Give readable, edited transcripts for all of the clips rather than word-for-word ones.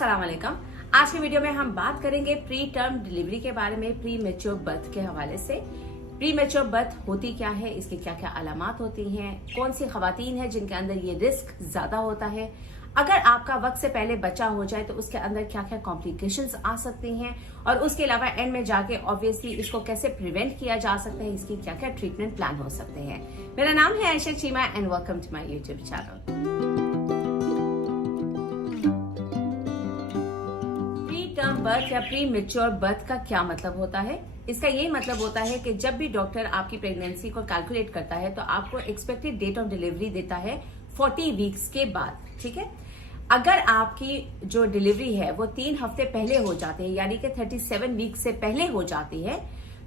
अस्सलाम वालेकुम। आज की वीडियो में हम बात करेंगे प्री टर्म डिलीवरी के बारे में, प्री मैच्योर बर्थ के हवाले से। प्री मैच्योर बर्थ होती क्या है, इसके क्या क्या अलामात होती हैं, कौन सी खवातीन है जिनके अंदर ये रिस्क ज्यादा होता है, अगर आपका वक्त से पहले बच्चा हो जाए तो उसके अंदर क्या क्या कॉम्प्लिकेशंस आ सकती हैं, और उसके अलावा एंड में जाके ऑब्वियसली इसको कैसे प्रिवेंट किया जा सकता है, इसकी क्या क्या ट्रीटमेंट प्लान हो सकते हैं। मेरा नाम है Ayesha Cheema and welcome to my YouTube channel. Term birth या प्री मैच्योर बर्थ का क्या मतलब होता है? इसका यही मतलब होता है कि जब भी डॉक्टर आपकी प्रेगनेंसी को कैलकुलेट करता है तो आपको एक्सपेक्टेड डेट ऑफ डिलीवरी देता है 40 वीक्स के बाद। ठीक है, अगर आपकी जो डिलीवरी है वो 3 हफ्ते पहले हो जाते हैं, यानी कि 37 वीक्स से पहले हो जाती है,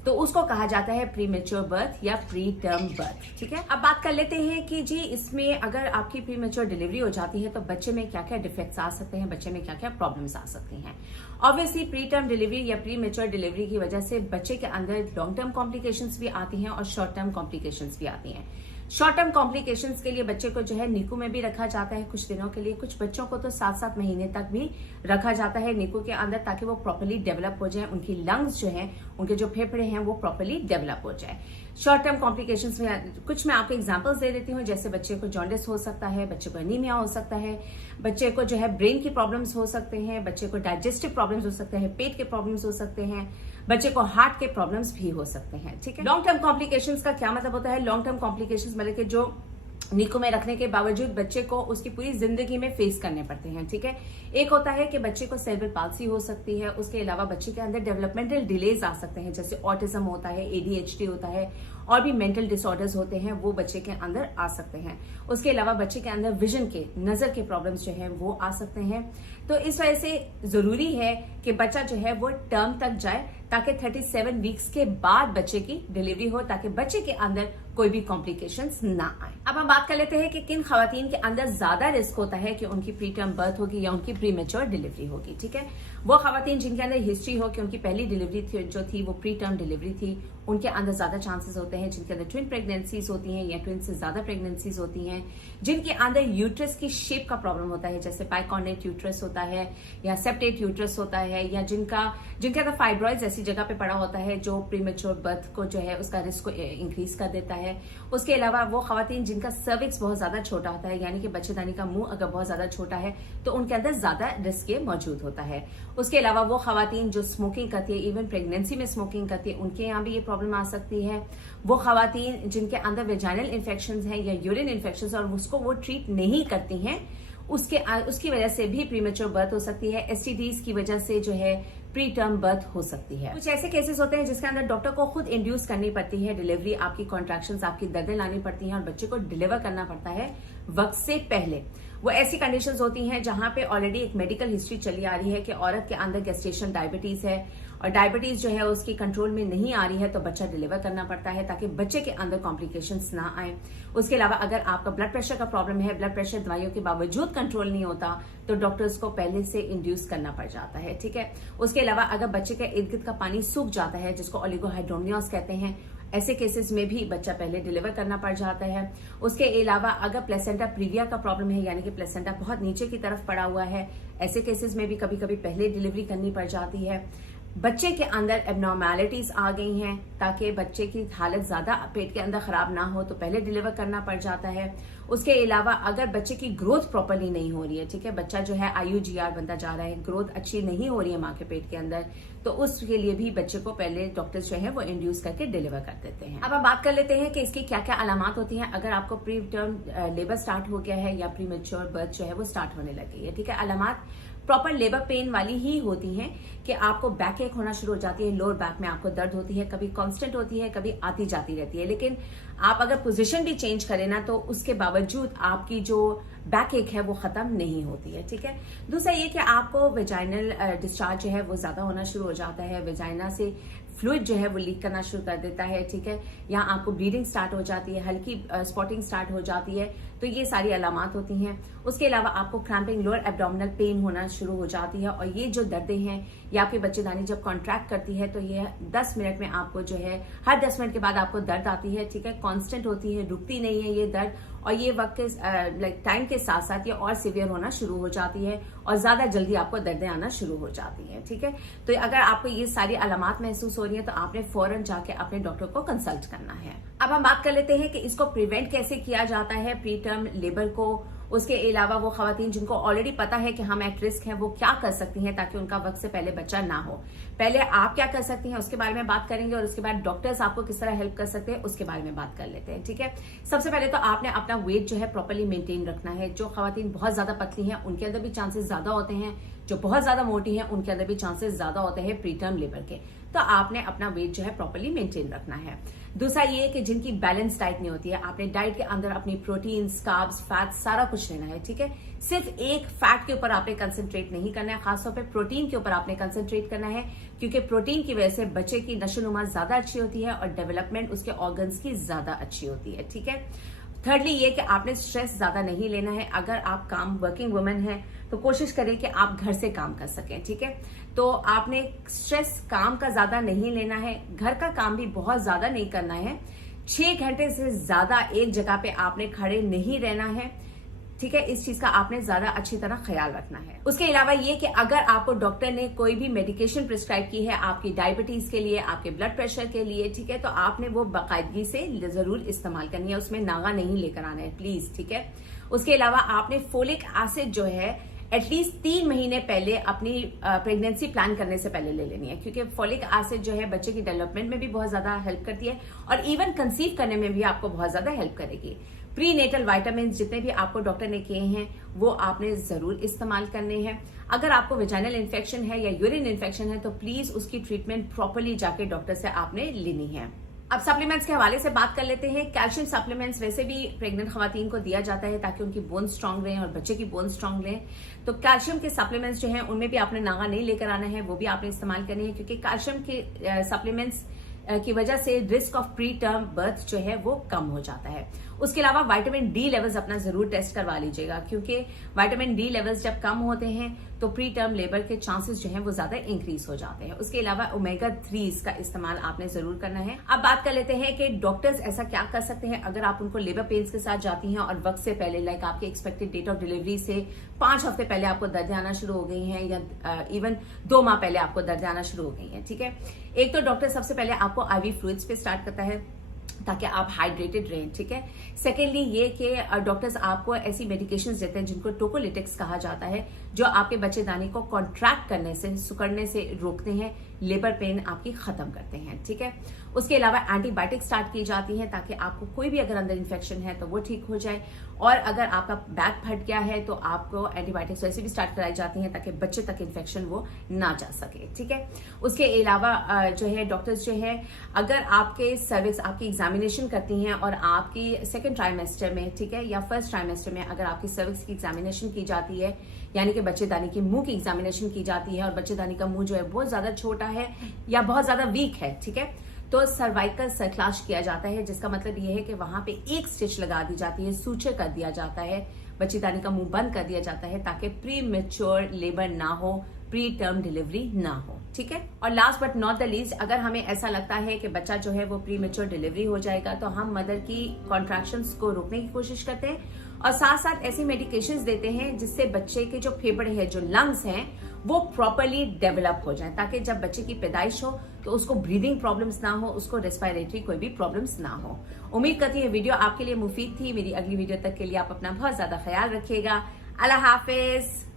तो उसको कहा जाता है प्री मैच्योर बर्थ या प्री टर्म बर्थ। ठीक है, अब बात कर लेते हैं कि जी इसमें अगर आपकी प्री मैच्योर डिलीवरी हो जाती है तो बच्चे में क्या क्या डिफेक्ट्स आ सकते हैं, बच्चे में क्या क्या प्रॉब्लम्स आ सकती हैं। ऑब्वियसली प्री टर्म डिलीवरी या प्री मैच्योर डिलीवरी की वजह से बच्चे के अंदर लॉन्ग टर्म कॉम्प्लिकेशंस भी आती हैं और शॉर्ट टर्म कॉम्प्लिकेशंस भी आती हैं। शॉर्ट टर्म कॉम्प्लिकेशंस के लिए बच्चे को जो है नीकू में भी रखा जाता है कुछ दिनों के लिए, कुछ बच्चों को तो 7-7 महीने तक भी रखा जाता है नीकू के अंदर, ताकि वो प्रॉपर्ली डेवलप हो जाए, उनकी लंग्स जो हैं, उनके जो फेफड़े हैं वो प्रॉपर्ली डेवलप हो जाए। शॉर्ट टर्म कॉम्प्लिकेशंस में कुछ मैं आपको एग्जांपल्स दे देती हूँ, जैसे बच्चे को जॉन्डिस हो सकता है, बच्चे को एनीमिया हो सकता है, बच्चे को जो है ब्रेन की प्रॉब्लम्स हो सकते हैं, बच्चे को डाइजेस्टिव प्रॉब्लम्स हो सकते हैं, पेट के प्रॉब्लम्स हो सकते हैं, बच्चे को हार्ट के प्रॉब्लम्स भी हो सकते हैं। ठीक है, लॉन्ग टर्म कॉम्प्लिकेशंस का क्या मतलब होता है? लॉन्ग टर्म कॉम्प्लिकेशंस मतलब कि जो नीको में रखने के बावजूद बच्चे को उसकी पूरी जिंदगी में फेस करने पड़ते हैं। ठीक है, एक होता है कि बच्चे को सेरेब्रल पाल्सी हो सकती है, उसके अलावा बच्चे के अंदर डेवलपमेंटल डिलेज आ सकते हैं, जैसे ऑटिज्म होता है, ADHD होता है, और भी मेंटल डिसऑर्डर्स होते हैं, वो बच्चे के अंदर आ सकते हैं। उसके अलावा बच्चे के अंदर विजन के, नजर के प्रॉब्लम्स जो है वो आ सकते हैं। तो इस वजह से जरूरी है कि बच्चा जो है वो टर्म तक जाए, ताकि 37 वीक्स के बाद बच्चे की डिलीवरी हो, ताकि बच्चे के अंदर कोई भी कॉम्प्लिकेशंस ना आए। अब हम बात कर लेते हैं कि किन खवातीन के अंदर ज्यादा रिस्क होता है कि उनकी प्री टर्म बर्थ होगी या उनकी प्री मैच्योर डिलीवरी होगी। ठीक है, वो खवातीन जिनके अंदर हिस्ट्री हो कि उनकी पहली डिलीवरी जो थी वो प्री टर्म डिलीवरी थी, उनके अंदर ज्यादा चांसेस होते हैं। जिनके अंदर ट्विन प्रेगनेंसीज होती हैं या ट्विन से ज्यादा प्रेगनेंसीज होती हैं, जिनके अंदर यूट्रस की शेप का प्रॉब्लम होता है, जैसे पाइकॉर्नेट यूट्रस होता है या सेप्टेट यूट्रस होता है, या जिनके अंदर फाइब्रॉइड्स ऐसी जगह पे पड़ा होता है जो प्री मैच्योर बर्थ को जो है उसका रिस्क को इंक्रीज कर देता है। उसके अलावा वो खवातीन जिनका सर्विक्स बहुत ज्यादा छोटा होता है, यानी कि बच्चेदानी का मुंह अगर बहुत ज्यादा छोटा है तो उनके अंदर ज्यादा रिस्क ये मौजूद होता है। उसके अलावा वो खवातीन जो स्मोकिंग करती है, इवन प्रेगनेंसी में स्मोकिंग करती है, उनके यहाँ भी ये प्रॉब्लम आ सकती है। वो खवातीन जिनके अंदर वेजाइनल इन्फेक्शंस हैं या यूरिन इन्फेक्शंस और उसको वो ट्रीट नहीं करती हैं, उसकी वजह से भी प्रीमेच्योर बर्थ हो सकती है। STDs की वजह से जो है प्री टर्म बर्थ हो सकती है। कुछ ऐसे केसेस होते हैं जिसके अंदर डॉक्टर को खुद इंड्यूस करनी पड़ती है डिलीवरी, आपकी कॉन्ट्रैक्शंस, आपकी दर्दें लानी पड़ती हैं और बच्चे को डिलीवर करना पड़ता है वक्त से पहले। वो ऐसी कंडीशंस होती हैं जहां पे ऑलरेडी एक मेडिकल हिस्ट्री चली आ रही है कि औरत के अंदर गेस्टेशन डायबिटीज है और डायबिटीज जो है उसकी कंट्रोल में नहीं आ रही है, तो बच्चा डिलीवर करना पड़ता है ताकि बच्चे के अंदर कॉम्प्लिकेशंस ना आए। उसके अलावा अगर आपका ब्लड प्रेशर का प्रॉब्लम है, ब्लड प्रेशर दवाइयों के बावजूद कंट्रोल नहीं होता, तो डॉक्टर्स को पहले से इंड्यूस करना पड़ जाता है। ठीक है, उसके अलावा अगर बच्चे के इर्द गिर्द का पानी सूख जाता है, जिसको ओलिगोहाइड्रोनियस कहते हैं, ऐसे केसेस में भी बच्चा पहले डिलीवर करना पड़ जाता है। उसके अलावा अगर प्लेसेंटा प्रीविया का प्रॉब्लम है, यानी कि प्लेसेंटा बहुत नीचे की तरफ पड़ा हुआ है, ऐसे केसेस में भी कभी कभी पहले डिलीवरी करनी पड़ जाती है। बच्चे के अंदर एबनॉर्मैलिटीज आ गई हैं, ताकि बच्चे की हालत ज्यादा पेट के अंदर खराब ना हो तो पहले डिलीवर करना पड़ जाता है। उसके अलावा अगर बच्चे की ग्रोथ प्रॉपरली नहीं हो रही है, ठीक है, बच्चा जो है IUGR बनता जा रहा है, ग्रोथ अच्छी नहीं हो रही है माँ के पेट के अंदर, तो उसके लिए भी बच्चे को पहले डॉक्टर्स जो है वो इंड्यूस करके डिलीवर कर देते हैं। अब हम बात कर लेते हैं कि इसकी क्या क्या अलामात होती हैं अगर आपको प्री टर्म लेबर स्टार्ट हो गया है या प्री मैच्योर बर्थ जो है वो स्टार्ट होने लग गई है। ठीक है, अलामात प्रॉपर लेबर पेन वाली ही होती हैं कि आपको बैक एक होना शुरू हो जाती है, लोअर बैक में आपको दर्द होती है, कभी कांस्टेंट होती है, कभी आती जाती रहती है, लेकिन आप अगर पोजीशन भी चेंज करें ना तो उसके बावजूद आपकी जो बैक एक है वो खत्म नहीं होती है। ठीक है, दूसरा ये कि आपको वेजाइनल डिस्चार्ज जो है वो ज्यादा होना शुरू हो जाता है, वेजाइना से फ्लूइड जो है वो लीक करना शुरू कर देता है। ठीक है, यहाँ आपको ब्लीडिंग स्टार्ट हो जाती है, हल्की स्पॉटिंग स्टार्ट हो जाती है, तो ये सारी अलामात होती हैं। उसके अलावा आपको क्रैम्पिंग, लोअर एब्डोमिनल पेन होना शुरू हो जाती है, और ये जो दर्दें हैं ये आपकी बच्चेदानी जब कॉन्ट्रैक्ट करती है तो ये 10 मिनट में आपको जो है हर 10 मिनट के बाद आपको दर्द आती है। ठीक है, कांस्टेंट होती है, रुकती नहीं है ये दर्द, और ये वक्त के टाइम के साथ साथ ये और सीवियर होना शुरू हो जाती है और ज्यादा जल्दी आपको दर्दें आना शुरू हो जाती हैं। ठीक है, तो अगर आपको ये सारी अलामात महसूस हो रही है तो आपने फौरन जाके अपने डॉक्टर को कंसल्ट करना है। अब हम बात कर लेते हैं कि इसको प्रिवेंट कैसे किया जाता है, प्री टर्म लेबर को। उसके अलावा वो खवातीन जिनको ऑलरेडी पता है कि हम एट रिस्क हैं वो क्या कर सकती हैं ताकि उनका वक्त से पहले बच्चा ना हो। पहले आप क्या कर सकती हैं उसके बारे में बात करेंगे और उसके बाद डॉक्टर्स आपको किस तरह हेल्प कर सकते हैं उसके बारे में बात कर लेते हैं। ठीक है, सबसे पहले तो आपने अपना वेट जो है प्रॉपर्ली मेंटेन रखना है। जो खवातीन बहुत ज्यादा पतली हैं उनके अंदर भी चांसेस ज्यादा होते हैं, जो बहुत ज्यादा मोटी हैं उनके अंदर भी चांसेस ज्यादा होते हैं प्री टर्म लेबर के। तो आपने अपना वेट जो है प्रॉपर्ली मेंटेन रखना है। दूसरा ये कि जिनकी बैलेंस डाइट नहीं होती है, आपने डाइट के अंदर अपनी प्रोटीन्स, कार्ब्स, फैट सारा कुछ लेना है। ठीक है, सिर्फ एक फैट के ऊपर आपने कंसंट्रेट नहीं करना है, खासतौर पे प्रोटीन के ऊपर आपने कंसंट्रेट करना है, क्योंकि प्रोटीन की वजह से बच्चे की नशोनुमा ज्यादा अच्छी होती है और डेवलपमेंट उसके ऑर्गन्स की ज्यादा अच्छी होती है। ठीक है, थर्डली ये कि आपने स्ट्रेस ज्यादा नहीं लेना है। अगर आप वर्किंग वुमेन हैं तो कोशिश करें कि आप घर से काम कर सकें। ठीक है, तो आपने स्ट्रेस काम का ज्यादा नहीं लेना है, घर का काम भी बहुत ज्यादा नहीं करना है। 6 घंटे से ज्यादा एक जगह पे आपने खड़े नहीं रहना है। ठीक है, इस चीज का आपने ज्यादा अच्छी तरह ख्याल रखना है। उसके अलावा ये कि अगर आपको डॉक्टर ने कोई भी मेडिकेशन प्रिस्क्राइब की है आपकी डायबिटीज के लिए, आपके ब्लड प्रेशर के लिए, ठीक है, तो आपने वो बाकायदगी से जरूर इस्तेमाल करनी है, उसमें नागा नहीं लेकर आना है प्लीज। ठीक है, उसके अलावा आपने फोलिक एसिड जो है एटलीस्ट 3 महीने पहले अपनी प्रेगनेंसी प्लान करने से पहले ले लेनी है, क्योंकि फोलिक एसिड जो है बच्चे की डेवलपमेंट में भी बहुत ज्यादा हेल्प करती है और इवन कंसीव करने में भी आपको बहुत ज्यादा हेल्प करेगी। प्री नेटल वाइटामिन जितने भी आपको डॉक्टर ने किए हैं वो आपने जरूर इस्तेमाल करने हैं। अगर आपको वेजाइनल इन्फेक्शन है या यूरिन इन्फेक्शन है तो प्लीज उसकी ट्रीटमेंट प्रॉपरली जाके डॉक्टर से आपने लेनी है। अब सप्लीमेंट्स के हवाले से बात कर लेते हैं। कैल्शियम सप्लीमेंट्स वैसे भी प्रेग्नेंट खवातीन को दिया जाता है ताकि उनकी बोन स्ट्रांग रहें और बच्चे की बोन स्ट्रांग रहें। तो कैल्शियम के सप्लीमेंट्स जो हैं उनमें भी आपने नागा नहीं लेकर आना है, वो भी आपने इस्तेमाल करनी है, क्योंकि कैल्शियम के सप्लीमेंट्स की वजह से risk of pre term birth जो है वो कम हो जाता है। उसके अलावा विटामिन डी लेवल्स अपना जरूर टेस्ट करवा लीजिएगा, क्योंकि विटामिन डी लेवल्स जब कम होते हैं तो प्री टर्म लेबर के चांसेस जो हैं वो ज्यादा इंक्रीज हो जाते हैं। उसके अलावा ओमेगा 3 का इस्तेमाल आपने जरूर करना है। अब बात कर लेते हैं कि डॉक्टर्स ऐसा क्या कर सकते हैं अगर आप उनको लेबर पेन्स के साथ जाती हैं और वक्त से पहले, लाइक आपके एक्सपेक्टेड डेट ऑफ डिलीवरी से 5 हफ्ते पहले आपको दर्दें आना शुरू हो गई हैं या इवन 2 माह पहले आपको दर्दें आना शुरू हो गई हैं। ठीक है, एक तो डॉक्टर सबसे पहले आपको आईवी फ्लूइड्स पे स्टार्ट करता है ताकि आप हाइड्रेटेड रहें। ठीक है, सेकेंडली ये कि डॉक्टर्स आपको ऐसी मेडिकेशंस देते हैं जिनको टोकोलिटिक्स कहा जाता है, जो आपके बच्चेदानी को कॉन्ट्रैक्ट करने से, सिकुड़ने से रोकते हैं, लेबर पेन आपकी खत्म करते हैं। ठीक है, उसके अलावा एंटीबायोटिक स्टार्ट की जाती हैं ताकि आपको कोई भी अगर अंदर इन्फेक्शन है तो वो ठीक हो जाए, और अगर आपका बैक फट गया है तो आपको एंटीबायोटिक्स वैसे भी स्टार्ट कराई जाती हैं ताकि बच्चे तक इन्फेक्शन वो ना जा सके। ठीक है, उसके अलावा जो है डॉक्टर्स जो है अगर आपके सर्विक्स आपकी एग्जामिनेशन करती हैं और आपकी सेकेंड ट्राइमेस्टर में, ठीक है, या फर्स्ट ट्राइमेस्टर में अगर आपकी सर्विक्स की एग्जामिनेशन की जाती है, यानी कि बच्चेदानी की मुंह की एग्जामिनेशन की जाती है और बच्चेदानी का मुंह जो है बहुत ज्यादा छोटा है या बहुत ज्यादा वीक है, ठीक है, तो सर्वाइकल सर्क्लाश किया जाता है, जिसका मतलब यह है कि वहां पे एक स्टिच लगा दी जाती है, सूचर कर दिया जाता है, बच्चेदानी का मुंह बंद कर दिया जाता है ताकि प्री मेच्योर लेबर ना हो, प्री टर्म डिलीवरी ना हो। ठीक है, और last but not the least, अगर हमें ऐसा लगता है कि बच्चा जो है वो प्री मेच्योर डिलीवरी हो जाएगा तो हम मदर की कॉन्ट्रैक्शंस को रोकने की कोशिश करते हैं और साथ साथ ऐसी मेडिकेशंस देते हैं जिससे बच्चे के जो फेफड़े हैं, जो लंग्स हैं, वो प्रॉपरली डेवलप हो जाए, ताकि जब बच्चे की पैदाइश हो तो उसको ब्रीदिंग प्रॉब्लम्स ना हो, उसको रेस्पिरेटरी कोई भी प्रॉब्लम्स ना हो। उम्मीद करती है वीडियो आपके लिए मुफीद थी। मेरी अगली वीडियो तक के लिए आप अपना बहुत ज्यादा ख्याल रखिएगा। अल्लाह हाफिज।